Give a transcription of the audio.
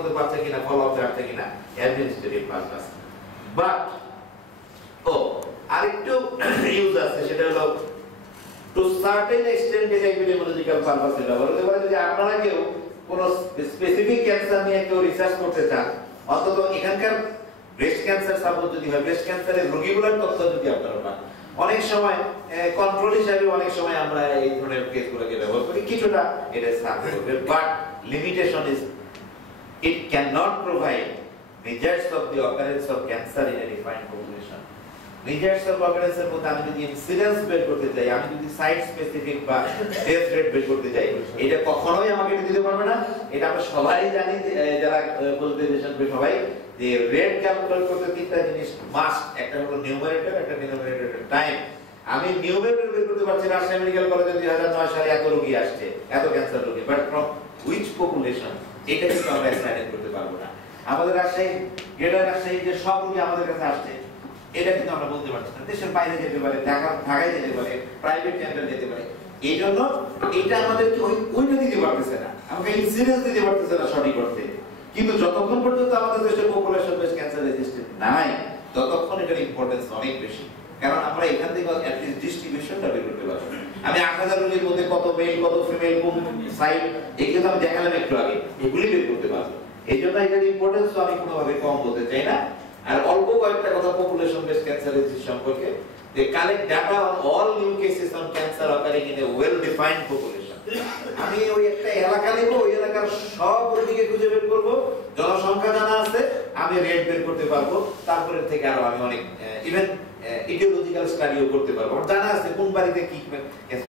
মধ্যে বাচ্চা কিনা, ফলো আপ আছে কিনা, অ্যাডমিনিস্ট্রেটিভ পারপাস। বাট আরেকটু ইউজ আছে, সেটা হলো টু সার্টেন এক্সটেন্ট এটা এপিডেমিওলজিক্যাল পারপাসে ব্যবহার হতে পারে। যদি আপনারা কেউ কোনো স্পেসিফিক ক্যান্সার নিয়ে কেউ রিসার্চ করতে চান, অন্তত এখানকার ব্রেস্ট ক্যান্সার সাপোজ যদি হয়, ব্রেস্ট ক্যান্সারের রোগীগুলোর তথ্য যদি আপনারা পান, অনেক সময় কন্ট্রোল হিসাবে অনেক সময় আমরা এই ধরনের কেসগুলোকে ব্যবহার করি, কিছুটা এটা সার্ভ করবে। But limitation is it cannot provide measures of the occurrence of cancer in a defined population. Measures of occurrence এর মধ্যে আমি যদি ইনসিডেন্স বের করতে চাই, আমি যদি সাইট স্পেসিফিক বা ডেথ রেট বের করতে চাই, এটা কখনোই আমাকে দিতে পারবে না। এটা আমরা সবাই জানি, যারা পজিটিভেশন পে সবাই, যে রেট ক্যালকুলেট করতে তিনটা জিনিস মাস্ট, একটা হলো নিউমারেটর, একটা ডিনোমিনেটর, একটা টাইম। আমি নিউমারেটর বের করতে পারছি রাজশাহী মেডিকেল কলেজে 2009 সালে এত রোগী আসছে, এত ক্যান্সার রোগী, বাট ফ্রম হুইচ পপুলেশন এটা কিন্তু আমরা এস্টিমেট করতে পারবো না। আমাদের রাজশাহী, গ্রেটার রাজশাহী যে সব রোগী আমাদের কাছে আসছে, এটা কিন্তু আমরা বলতে পারছি না। দেশের বাইরে যেতে পারে, ঢাকায় যেতে পারে, প্রাইভেট সেন্টার যেতে পারে। এই জন্য এটা আমাদেরকে ওইটা দিতে পারতেছে না, আমাকে ইনসিডেন্স দিতে পারতেছে না সঠিক অর্থে। কিন্তু যতক্ষণ পর্যন্ত আমাদের দেশের পপুলেশন বেস ক্যান্সার রেজিস্ট্যান্ট নাই, ততক্ষণ এটার ইম্পর্টেন্স অনেক বেশি। কারণ আমরা এখান থেকে অ্যাটলিস্ট ডিস্ট্রিবিউশনটা বের করতে পারবো। আমি 8000 রোগীর মধ্যে কত মেল, কত ফিমেল, কোন সাইড, এগুলো আমি দেখালাম একটু আগে, এগুলি বের করতে পারবো। এই জন্য এটার ইম্পর্টেন্স আমি কোনোভাবে কম বলতে চাই না। আর অল্প কয়েকটা কথা পপুলেশন বেস ক্যান্সার ডিজিজ সম্পর্কে, they collect data on all new cases on cancer occurring in a well defined population. আমি ওই একটা এলাকা নেব, ওই এলাকার সব রোগীকে খুঁজে বের করব, জনসংখ্যা জানা আছে, আমি রেট বের করতে পারবো। তারপরে থেকে আরো আমি অনেক ইভেন ইডিওলজিক্যাল স্টাডিও করতে পারবো, জানা আছে কোন বাড়িতে কি